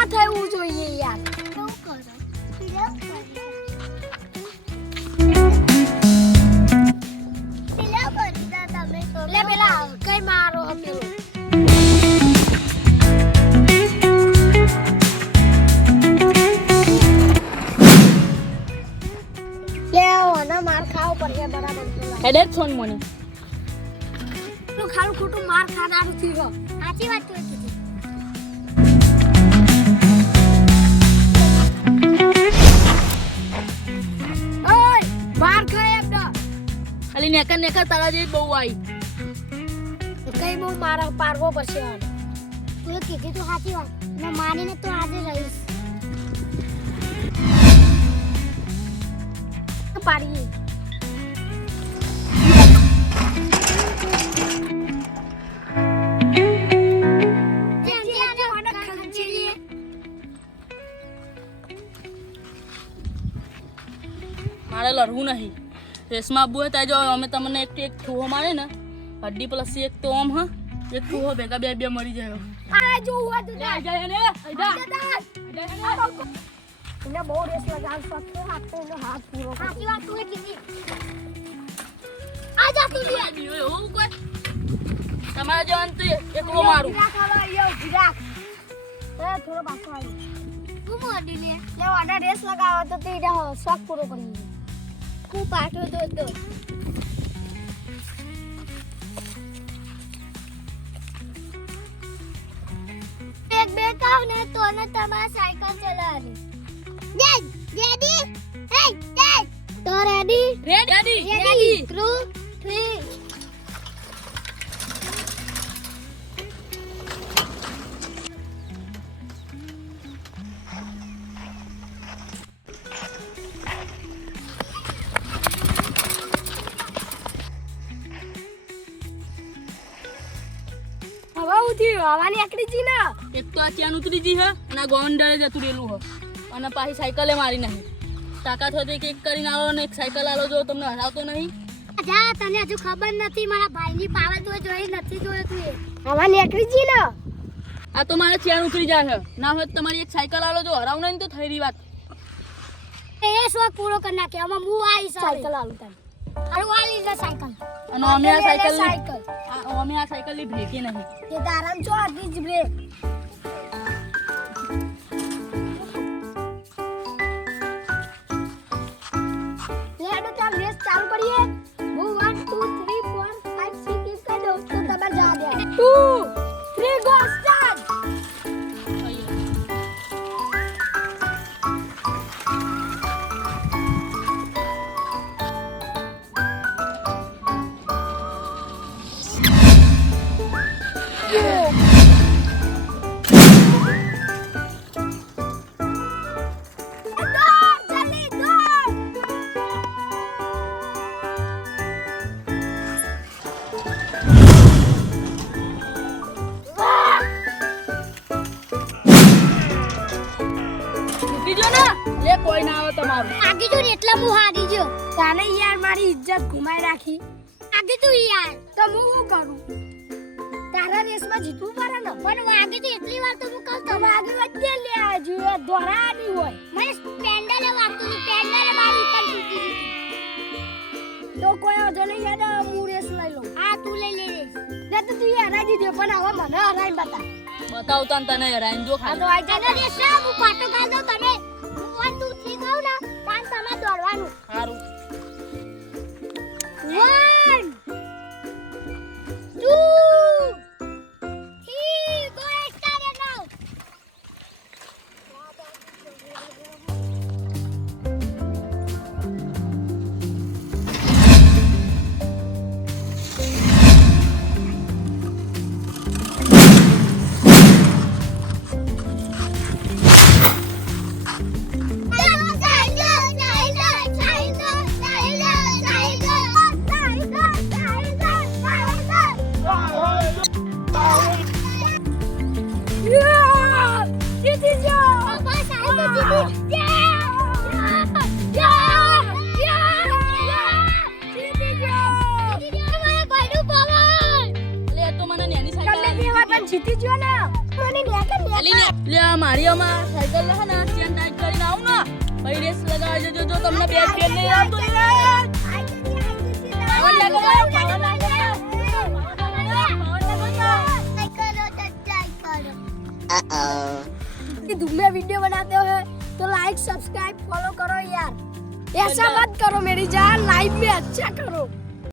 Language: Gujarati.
ના થવું જોઈએ યાર. કેવું કરો પેલા કરતા તમે તો એટલે પેલા કઈ મારો પેલો લે ઓના માર ખાવ પડશે બરાબર હેડેક છોન મોની તું ખાલું ખોટું માર ખાનારું થી ગયો. સાચી વાત તો કીધી ઓય માર ખાય એકદમ ખાલી નેકર તારા જેવી બહુ આવી કઈ બહુ મારા પારવો પડશે આને. તું કીધી તો સાચી વાત મેં માનીને તો આજે રહીશ પાડીએ મારે લડવું નહીં રેસમાં આબુ હોય ત્યાં જો અમે તમને એક ઠૂહો મારે ને હડ્ડી પ્લસ એક તો ઓમ હા એક ઠૂહો ભેગા બે મરી જાય આ જો હુઆ તું આ જાય ને એને બહુ રેસ લગાવ શકતો હાથ તો એનો હાથ પૂરો કર. સાચી વાત તું કીધી આ જા તું લે એવું કોઈ તમારે જો અંત એકલો મારું ગિરાક આવો યો ગિરાક એ થોડો પાછો આવી તું મોડી લે લે ઓના રેસ લગાવો તો તે એનો શોખ પૂરો કરી દે. હું પાઠો દો એક બે કાવ ને તો ને તમારા સાયકલ ચલાવવાની રેડી હે તો રેડી રેડી 2 3 હવા ઉઠી હવાની એકડી જી ના એક તો આ ત્યાં ઉતરી જી હે અને આ ગોંડળે જતું રહેલું હે અને પાછી સાયકલે મારી નહીં તાકાત હોય તો એક કરીને આવો ને એક સાયકલ આલો જો તમને હરાવતો નહીં જા તને હજુ ખબર નથી મારા ભાઈની પાવર તો જોઈ નથી જોયો તું એ હવાની એકડી જી ના આ તો મારે ત્યાં ઉતરી જાય છે ના હોય તો તમારી એક સાયકલ આલો જો હરાવ નહીં તો થઈ રહી વાત એ શોખ પૂરો કરી નાખે આમાં હું આવી સાયકલ આલું તને અરે વાલી લે સાયકલ અને અમે આ સાયકલ સાયકલ અમે આ સાયકલની બ્રેકે નહીં એ તારામ છો આટલી જ બ્રેક લેડો ચાલ રેસ ચાલુ કરીએ હું 1 2 3 4 5 6 કિપ કરી દઉં તો તમારે જવા દે 2 3 ગો સ્ટાર્ટ જીતી જો ને લે કોઈ ના આવે તમારું આગે જો ને એટલા હું હારી ગયો તાને યાર મારી ઇજ્જત ઘુમાઈ રાખી આગે તું યાર તો હું શું કરું તારા રેસમાં જીતવું પડે ને પણ આગે તો એટલી વાર તો હું કહું તમે આગળ વધીએ લે આ જુએ દોરાની હોય મને પેન્ડલે વાગતું હતું પેન્ડલે મારી ઉપર તૂટી ગઈ તો કોઈ વાંધો નહીં યાર હું રેસ લઈ લઉં હા તું લઈ લે રે ને તો તું હરાઈ દીધો પણ હવે મને હરાઈ બતા બતાવતા ને તને હરાઈને જો આ ખાલી તો આઈ તને જાય રેસા હું પાટો ગાલ દઉં તમે 1 2 3 કહું ને તાન તમારે દોડવાનું સારું 1 2 3 ગો સ્ટાર્ટ નાઉ લે તો મને નેની સાયકલ જીતી ગયો ને મને લે આ મારી આમાં સાયકલ લે ને ચેન ટાઈટ કરીને આવું ને પછી રેસ લગાવજો જો તમને બે પેન નહીં આવતું ને પાવર લાગો પાવર લાગો धूम में वीडियो बनाते हो तो लाइक सब्सक्राइब फॉलो करो यार, ऐसा मत करो मेरी जान, लाइफ में अच्छा करो।